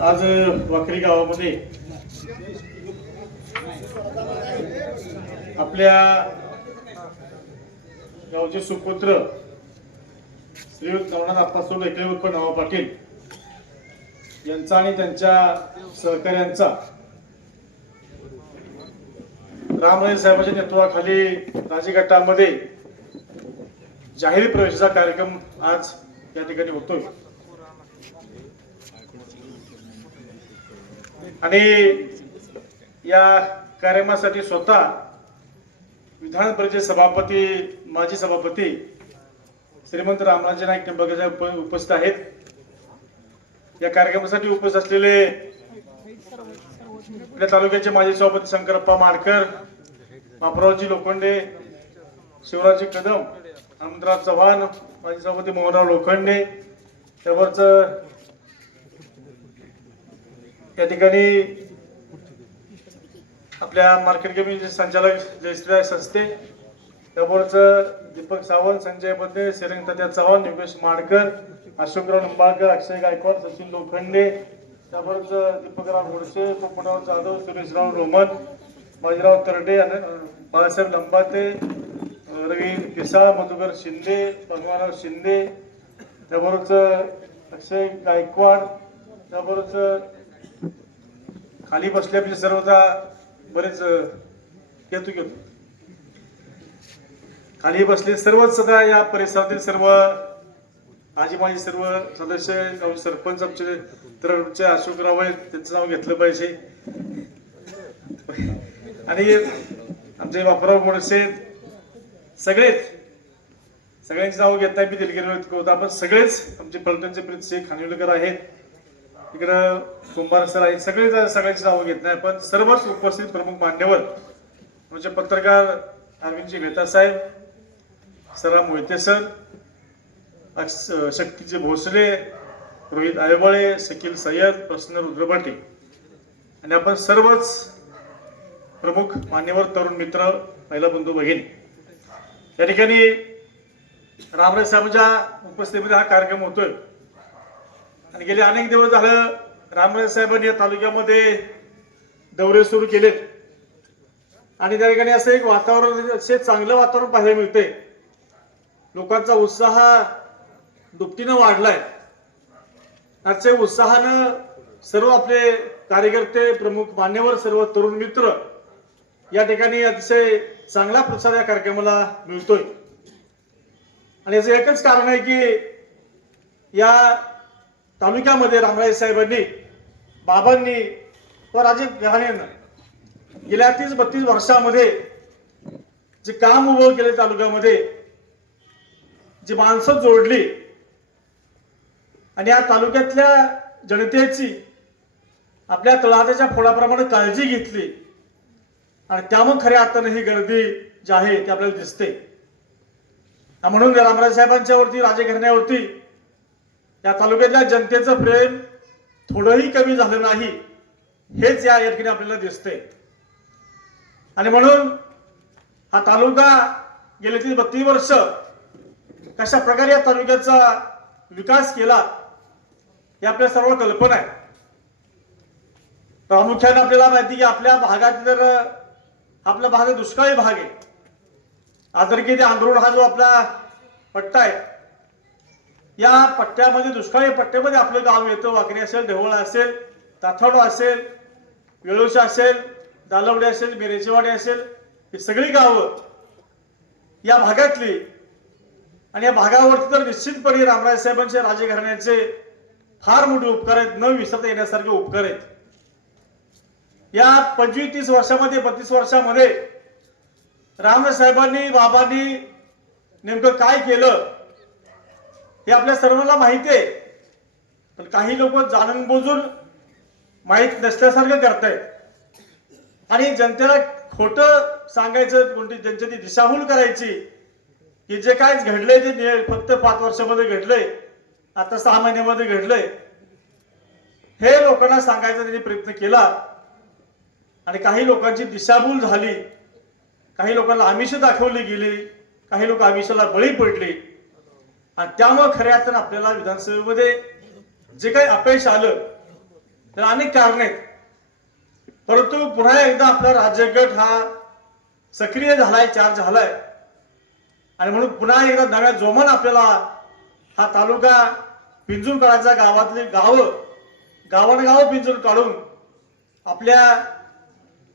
आज वाकरी गावामध्ये आपल्या गावचे सुपुत्र श्रीयुत नवनाथ आप्पासोड एकले उर्फ नवा पाटील यांचा आणि त्यांच्या सहकाऱ्यांचा रामराजे साहेबांच्या नेतृत्वाखाली राजघाटामध्ये जाहीर प्रवेशाचा कार्यक्रम आज या ठिकाणी होतोय. आणि या कार्यक्रमासाठी स्वतः विधान परिषद सभापती माजी सभापती श्रीमंत रामराजे नाईक निंबाळकर उप- उपस्थित आहेत. या कार्यक्रमासाठी उपस्थित असलेले आपल्या तालुक्याचे माजी सभापती शंकरप्पा माडकर बापरावजी लोखंडे शिवराजी कदम हनुमंतराव चव्हाण माजी सभापती मोहनराव लोखंडे त्यावरचं या ठिकाणी आपल्या मार्केट कमिटीचे संचालक जयश्रीराय संस्थे त्याबरोबरच दीपक सावंत संजय बद्दे श्रीरंग तात्या चव्हाण योगेश माडकर अशोकराव निंबाळकर अक्षय गायकवाड सचिन लोखंडे त्याबरोबरच दीपकराव घोडसे पोपटराव जाधव सुरेशराव रोमन बाजीराव तरडे आणि बाळासाहेब लंबाते रवी पिसाळ मधुकर शिंदे भगवानराव शिंदे त्याबरोबरच अक्षय गायकवाड त्याबरोबरच खाली बसल्यापैकी सर्वदा बरेच घेतो घेतो. खाली बसले सर्वच सदा या परिसरातील सर्व आजी माझे सर्व सदस्य गाव सरपंच आमचे तरचे अशोकराव आहेत त्यांचं नाव घेतलं पाहिजे. आणि आमचे बापराव मोडसे सगळेच. सगळ्यांची नावं घेत नाही मी दिलगिरी व्यक्त आपण सगळेच आमचे पलटणचे प्रीत शेख खानविलकर आहेत इकडं कुंभार सर आहे सगळे जण सगळ्यांची नावं घेत नाही पण सर्वच उपस्थित प्रमुख मान्यवर म्हणजे पत्रकार अरविंदजी मेहता साहेब सरा मोहिते सर शक्तीजी शक्तीचे भोसले रोहित आयबळे शकील सय्यद प्रसन्न रुद्रभटे. आणि आपण सर्वच प्रमुख मान्यवर तरुण मित्र पहिला बंधू भगिनी या ठिकाणी रामराय साहेबांच्या उपस्थितीमध्ये हा कार्यक्रम होतोय. आणि गेले अनेक दिवस झालं रामराज साहेबांनी या तालुक्यामध्ये दौरे सुरू केलेत. आणि त्या ठिकाणी असं एक वातावरण असे चांगलं वातावरण पाहायला मिळते लोकांचा उत्साह दुपटीनं वाढलाय. आजच्या उत्साहानं सर्व आपले कार्यकर्ते प्रमुख मान्यवर सर्व तरुण मित्र या ठिकाणी अतिशय चांगला प्रतिसाद या कार्यक्रमाला मिळतोय. आणि याचं एकच कारण आहे की या तालुक्यामध्ये रामराजे साहेबांनी बाबांनी व राजे घराण्यानं गेल्या तीस बत्तीस वर्षामध्ये जे काम उभं केले तालुक्यामध्ये जी माणसं जोडली आणि या तालुक्यातल्या जनतेची आपल्या तळहाताच्या फोडाप्रमाणे काळजी घेतली आणि त्यामुळे खऱ्या अर्थानं ही गर्दी जी आहे ती आपल्याला दिसते. म्हणून रामराज साहेबांच्यावरती राजे घराण्यावरती या तालुक्यातल्या जनतेचं प्रेम थोडंही कमी झालं नाही हेच या ठिकाणी आपल्याला दिसते आणि म्हणून हा तालुका गेले तीस बत्तीस वर्ष कशा प्रकारे या तालुक्याचा विकास केला हे आपल्या सर्व कल्पना आहे. प्रामुख्याने आपल्याला माहिती की आपल्या भागात जर आपला भाग दुष्काळी भाग आहे. आदरकी ते आंधरुड हा जो आपला पट्टा आहे या पट्ट्यामध्ये दुष्काळी पट्ट्यामध्ये आपलं गाव येतं. वाकरी असेल ढेवळ असेल ताथाडो असेल वेळोशी असेल दालवडे असेल मिरेचेवाडी असेल ही सगळी गावं या भागातली. आणि या भागावरती तर निश्चितपणे रामराज साहेबांचे राजघराण्याचे फार मोठे उपकार आहेत. न विसरता येण्यासारखे उपकार आहेत. या पंचवीस तीस वर्षामध्ये बत्तीस वर्षामध्ये रामराज साहेबांनी बाबांनी नेमकं काय केलं? हे आपल्या सर्वांना माहिती आहे. पण काही लोक जाणून बोजून माहीत नसल्यासारखं करतायत. आणि जनतेला खोटं सांगायचं म्हणजे कोणती जनतेची दिशाभूल करायची की जे काय घडलंय ते फक्त पाच वर्षामध्ये घडलंय. आता सहा महिन्यामध्ये घडलंय. हे लोकांना सांगायचा त्यांनी प्रयत्न केला. आणि काही लोकांची दिशाभूल झाली. काही लोकांना आमिष दाखवली गेली. काही लोक आमिषाला बळी पडली. आणि त्यामुळे खऱ्या अर्थानं आपल्याला विधानसभेमध्ये जे काही अपयश आलं तर अनेक कारण आहेत. परंतु पुन्हा एकदा आपला राज्यगट हा सक्रिय झालाय चार्ज झालाय. आणि म्हणून पुन्हा एकदा नव्या जोमान आपल्याला हा तालुका पिंजून काढायचा गावातली गावं गावानगावं पिंजून काढून आपल्या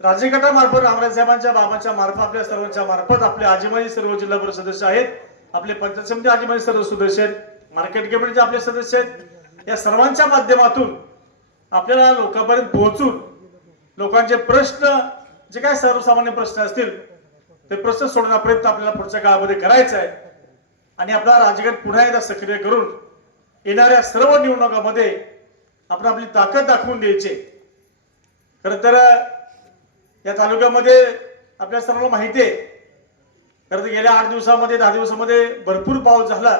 राज्यगटामार्फत रामराज साहेबांच्या बाबांच्या मार्फत आपल्या सर्वांच्या मार्फत आपले आजीमाजी सर्व जिल्हा परिषद सदस्य आहेत. आपले पंचायत समिती आजीमाजी सर्व सदस्य आहेत. मार्केट कमिटीचे आपले सदस्य आहेत. या सर्वांच्या माध्यमातून आपल्याला लोकांपर्यंत पोहोचून लोकांचे प्रश्न जे काय सर्वसामान्य प्रश्न असतील ते प्रश्न सोडण्याचा प्रयत्न आपल्याला पुढच्या काळामध्ये करायचा आहे. आणि आपला राजगड पुन्हा एकदा सक्रिय करून येणाऱ्या सर्व निवडणुकामध्ये आपण आपली ताकद दाखवून द्यायची. खरं तर या तालुक्यामध्ये आपल्या सर्वांना माहिती आहे तर गेल्या आठ दिवसामध्ये दहा दिवसामध्ये भरपूर पाऊस झाला.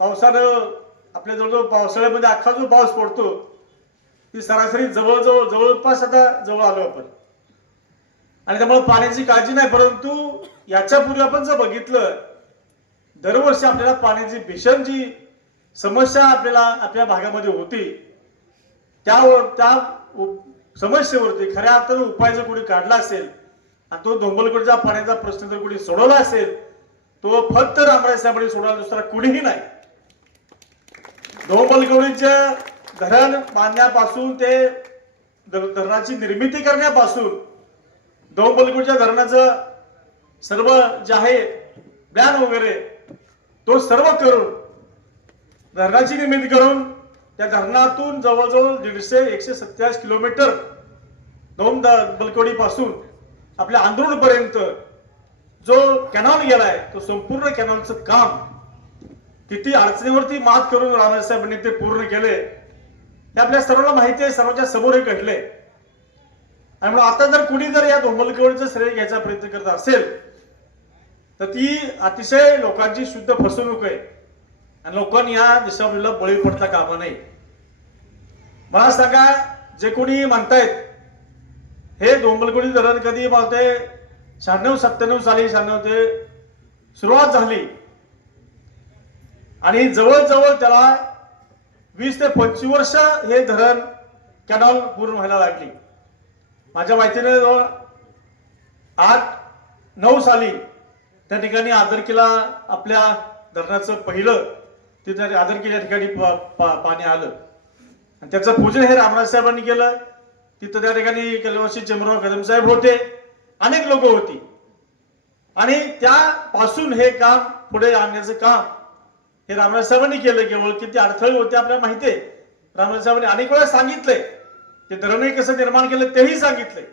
पावसानं आपल्या जवळजवळ पावसाळ्यामध्ये अख्खा जो पाऊस पडतो ती सरासरी जवळजवळ जवळपास आता जवळ आलो आपण. आणि त्यामुळे पाण्याची काळजी नाही परंतु याच्यापूर्वी आपण जर बघितलं दरवर्षी आपल्याला पाण्याची भीषण जी समस्या आपल्याला आपल्या भागामध्ये होती त्यावर त्या समस्येवरती खऱ्या अर्थानं उपाय जर कोणी काढला असेल आणि तो धोंबलकडच्या पाण्याचा प्रश्न जर कोणी सोडवला असेल तो फक्त रामराय साहेबांनी सोडवला दुसरा कुणीही नाही. धोंबलगवळीच्या धरण बांधण्यापासून ते धरणाची निर्मिती करण्यापासून धोंबलगडच्या धरणाचं सर्व जे आहे प्लॅन वगैरे तो सर्व करून धरणाची निर्मिती करून त्या धरणातून जवळजवळ दीडशे एकशे सत्तावीस किलोमीटर दोन बलकोडी पासून आपल्या आंदोलन पर्यंत जो कॅनॉल गेलाय तो संपूर्ण कॅनॉलचं काम किती अडचणीवरती मात करून रामराज साहेबांनी ते पूर्ण केले हे आपल्या सर्वांना माहिती आहे सर्वांच्या समोर हे घडले आणि म्हणून आता जर कुणी जर या धोंबलकेवळचं श्रेय घ्यायचा प्रयत्न करत असेल तर ती अतिशय लोकांची शुद्ध फसवणूक आहे. आणि लोकांनी या दिशावलीला बळी पडता कामा नाही मला सांगा जे कोणी म्हणतायत हे डोंबलकोडी धरण कधी मावते शहाण्णव सत्त्याण्णव साली शहाण्णव ते सुरुवात झाली. आणि जवळजवळ त्याला वीस ते पंचवीस वर्ष हे धरण कॅनॉल पूर्ण व्हायला लागली. माझ्या माहितीने जवळ आठ नऊ साली त्या ठिकाणी आदरकीला आपल्या धरणाचं पहिलं तिथे आदरकीच्या ठिकाणी प- पा- पाणी आलं. आणि त्याचं पूजन हे रामराज साहेबांनी केलं. तिथं त्या ठिकाणी कलवासी चंद्रराव कदम साहेब होते. अनेक लोक होती. आणि त्यापासून हे काम पुढे आणण्याचं काम हे रामराज साहेबांनी केलं. केवळ किती अडथळे होते आपल्याला माहिती आहे. रामराज साहेबांनी अनेक वेळा सांगितलंय ते धरण कसं निर्माण केलं तेही सांगितलंय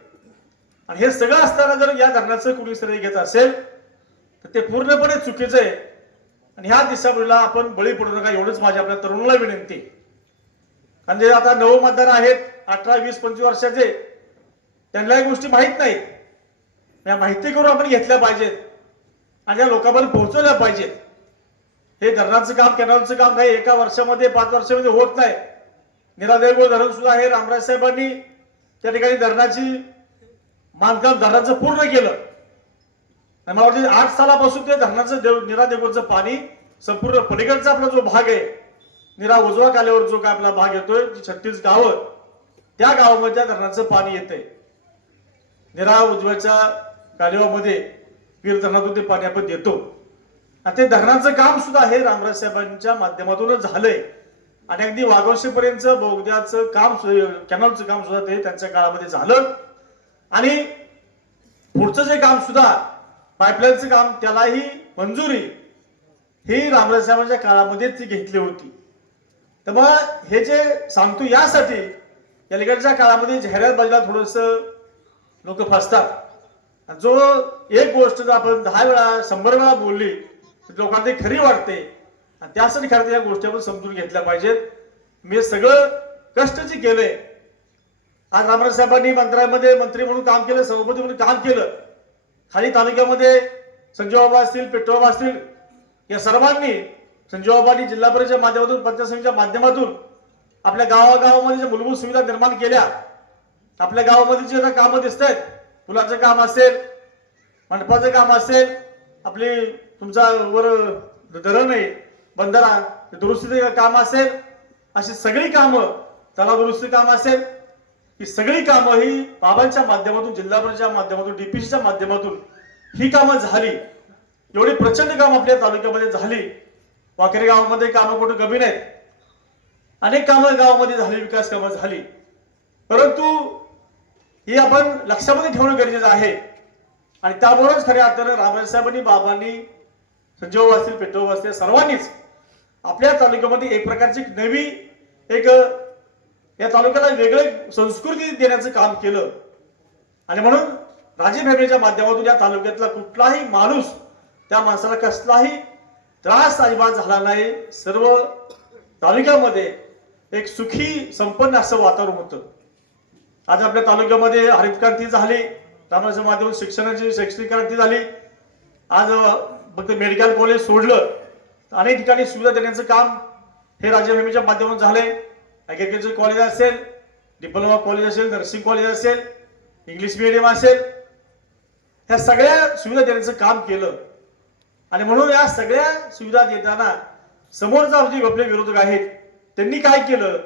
आणि हे सगळं असताना जर या धरणाचं कुणी श्रेय घेत असेल तर ते पूर्णपणे चुकीचं आहे. आणि ह्या दिशाभूलीला आपण बळी पडू नका एवढंच माझ्या आपल्या तरुणाला विनंती कारण जे आता नऊ मतदार आहेत अठरा वीस पंचवीस वर्षाचे. त्यांना या गोष्टी माहीत नाहीत. या माहिती करून आपण घेतल्या पाहिजेत. आणि या लोकांपर्यंत पोहोचवल्या पाहिजेत. हे धरणाचं काम कॅनॉलचं काम काही एका वर्षामध्ये पाच वर्षामध्ये होत नाही. निरादेव धरण सुद्धा हे रामराज साहेबांनी त्या ठिकाणी धरणाची बांधकाम धरणाचं पूर्ण केलं. आणि मला वाटतं आठ सालापासून ते धरणाचं देव निरादेवचं पाणी संपूर्ण पलीकडचा आपला जो भाग आहे निरा उजवा काल्यावर जो काय आपला भाग येतोय छत्तीस गावं त्या गावामध्ये त्या धरणाचं पाणी येतंय. निरा उजव्याच्या कालिवामध्ये पीर धरणातून ते पाणी आपण देतो. आणि ते धरणाचं काम सुद्धा हे रामराज साहेबांच्या माध्यमातूनच झालंय. आणि अगदी वाघोशीपर्यंत बोगद्याचं काम सु- कॅनॉलचं काम सुद्धा ते त्यांच्या काळामध्ये झालं. आणि पुढचं जे काम सुद्धा पाईपलाईनचं काम त्यालाही मंजुरी ही रामराज साहेबांच्या काळामध्ये ती घेतली होती. तर मग हे जे सांगतो यासाठी या लिगडच्या काळामध्ये जाहिरात बाजूला थोडस लोक फसतात. आणि जो एक गोष्ट जर आपण दहा वेळा शंभर वेळा बोलली तर लोकांना ती खरी वाटते. आणि त्यासाठी खरं तर या गोष्टी आपण समजून घेतल्या पाहिजेत. मी सगळं कष्ट जे केलंय. आज रामराज साहेबांनी मंत्र्यामध्ये मंत्री म्हणून काम केलं सभापती म्हणून काम केलं. खाली तालुक्यामध्ये संजीवबाबा असतील पेट्रोबाबा असतील या सर्वांनी संजीवबाबांनी जिल्हा परिषदेच्या माध्यमातून पंचायत समितीच्या माध्यमातून आपल्या गावागावामध्ये ज्या मूलभूत सुविधा निर्माण केल्या आपल्या गावामध्ये जे आता कामं दिसत आहेत पुलाचं काम असेल मंडपाचं काम असेल आपली तुमचा वर धरण आहे बंधारा दुरुस्तीचं काम असेल अशी सगळी कामं तलाव दुरुस्ती काम असेल ही सगळी कामं ही बाबांच्या माध्यमातून जिल्हा परिषदेच्या माध्यमातून डीपीसीच्या माध्यमातून ही कामं झाली. एवढी प्रचंड काम आपल्या तालुक्यामध्ये झाली. वाकेरे गावामध्ये कामं कुठं कमी नाहीत. अनेक कामं गावामध्ये झाली विकास कामं झाली. परंतु ही आपण लक्षामध्ये ठेवणं गरजेचं आहे. आणि त्यामुळेच खऱ्या अर्थानं रामराज साहेबांनी बाबांनी संजीव असतील पेट्रोल असतील सर्वांनीच आपल्या तालुक्यामध्ये एक प्रकारची एक नवी एक या तालुक्याला वेगळं संस्कृती देण्याचं काम केलं. आणि म्हणून राजे फॅमिलीच्या माध्यमातून या तालुक्यातला कुठलाही माणूस त्या माणसाला कसलाही त्रास अजिबात झाला नाही. सर्व तालुक्यामध्ये एक सुखी संपन्न असं वातावरण होतं. आज आपल्या तालुक्यामध्ये हरित क्रांती झाली रामाच्या माध्यमातून शिक्षणाची शैक्षणिक क्रांती झाली. आज फक्त मेडिकल कॉलेज सोडलं अनेक ठिकाणी सुविधा देण्याचं काम हे राज्यभूमीच्या माध्यमातून झालंय. ॲग्रिकल्चर कॉलेज असेल डिप्लोमा कॉलेज असेल नर्सिंग कॉलेज असेल इंग्लिश मिडियम असेल. ह्या सगळ्या सुविधा देण्याचं काम केलं. आणि म्हणून या सगळ्या सुविधा देताना समोरचा जे आपले विरोधक आहेत त्यांनी काय केलं?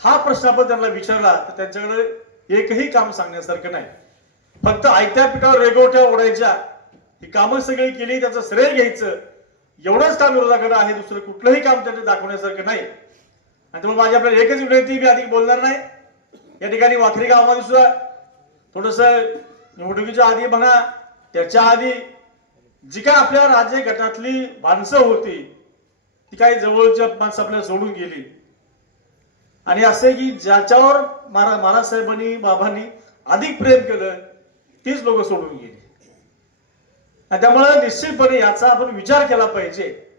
हा प्रश्न आपण त्यांना विचारला तर त्यांच्याकडे एकही काम सांगण्यासारखं नाही. फक्त आयत्या पिठावर रेगोट्या ओढायच्या. ही कामं सगळी केली त्याचं श्रेय घ्यायचं. एवढंच काम विरोधाकडे आहे दुसरं कुठलंही काम त्यांनी दाखवण्यासारखं नाही. आणि त्यामुळे माझी आपल्याला एकच विनंती मी अधिक बोलणार नाही. या ठिकाणी वाखरी गावामध्ये सुद्धा थोडस निवडणुकीच्या आधी म्हणा त्याच्या आधी जी काय आपल्या राज्य गटातली माणसं होती ती काही जवळच्या माणसं आपल्याला सोडून गेली. आणि असं की ज्याच्यावर महाराज महाराज साहेबांनी बाबांनी अधिक प्रेम केलं तीच लोक सोडून गेली. आणि त्यामुळे निश्चितपणे याचा आपण विचार केला पाहिजे.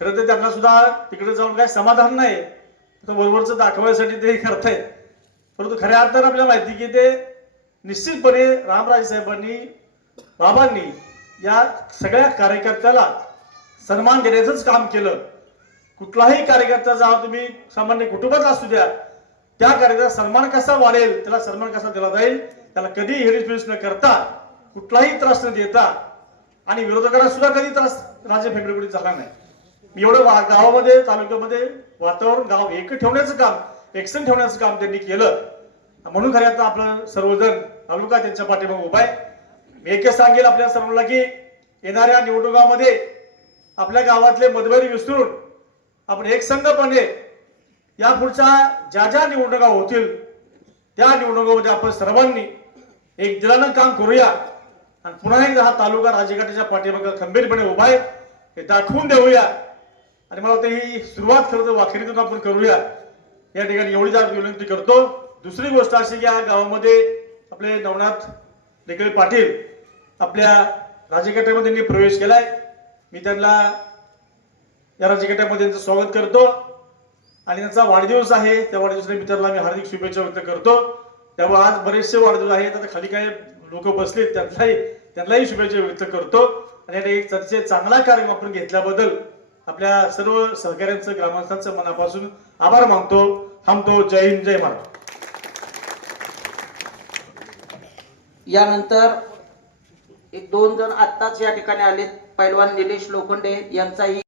खरं तर त्यांना सुद्धा तिकडे जाऊन काही समाधान नाही. तर बरोबरच दाखवायसाठी ते करतायत. परंतु खऱ्या अर्थानं आपल्याला माहिती की ते निश्चितपणे रामराजे साहेबांनी बाबांनी या सगळ्या कार्यकर्त्याला सन्मान देण्याचंच काम केलं. कुठलाही कार्यकर्ता जा तुम्ही सामान्य कुटुंबात असू द्या त्या कार्यकर्त्याचा सन्मान कसा वाढेल त्याला सन्मान कसा दिला जाईल त्याला कधी हेरिस न करता कुठलाही त्रास न देता आणि विरोधकांना सुद्धा कधी त्रास राज्य फेब्रुवारी झाला नाही. मी एवढं वा- गावामध्ये तालुक्यामध्ये वातावरण गाव एक ठेवण्याचं काम एक्सन ठेवण्याचं काम त्यांनी केलं. म्हणून खऱ्या आता आपलं सर्वजण तालुका त्यांच्या पाठीमागे उभा आहे. मी एकच सांगेल आपल्या सर्वांना की येणाऱ्या निवडणुकामध्ये आपल्या गावातले मतभेद विसरून आपण एकसंघपणे या पुढच्या ज्या ज्या निवडणुका होतील त्या निवडणुकामध्ये आपण सर्वांनी एक दिलानं काम करूया. आणि पुन्हा एकदा हा तालुका राजघाटाच्या पाठीमागे खंबीरपणे उभा आहे. हे दाखवून देऊया. आणि मला वाटतं ही सुरुवात खरं तर वाखेरीतून आपण करूया. या ठिकाणी एवढी जास्त विनंती करतो. दुसरी गोष्ट अशी की या गावामध्ये आपले नवनाथ डेकळे पाटील आपल्या राजघाटामध्ये त्यांनी प्रवेश केलाय. मी त्यांना या राजघाटामध्ये त्यांचं स्वागत करतो. आणि त्यांचा वाढदिवस आहे. त्या वाढदिवस मित्राला मी हार्दिक शुभेच्छा व्यक्त करतो. त्यामुळे आज बरेचसे वाढदिवस आहेत. आता खाली काही लोक बसलेत त्यांनाही त्यांनाही शुभेच्छा व्यक्त करतो. आणि आता एक अतिशय चांगला कार्यक्रम आपण घेतल्याबद्दल आपल्या सर्व सहकाऱ्यांचं ग्रामस्थांचं मनापासून आभार मानतो. थांबतो. जय हिंद जय महाराज यानंतर एक दोन जण आत्ताच या ठिकाणी आलेत. पैलवान निलेश लोखंडे यांचाही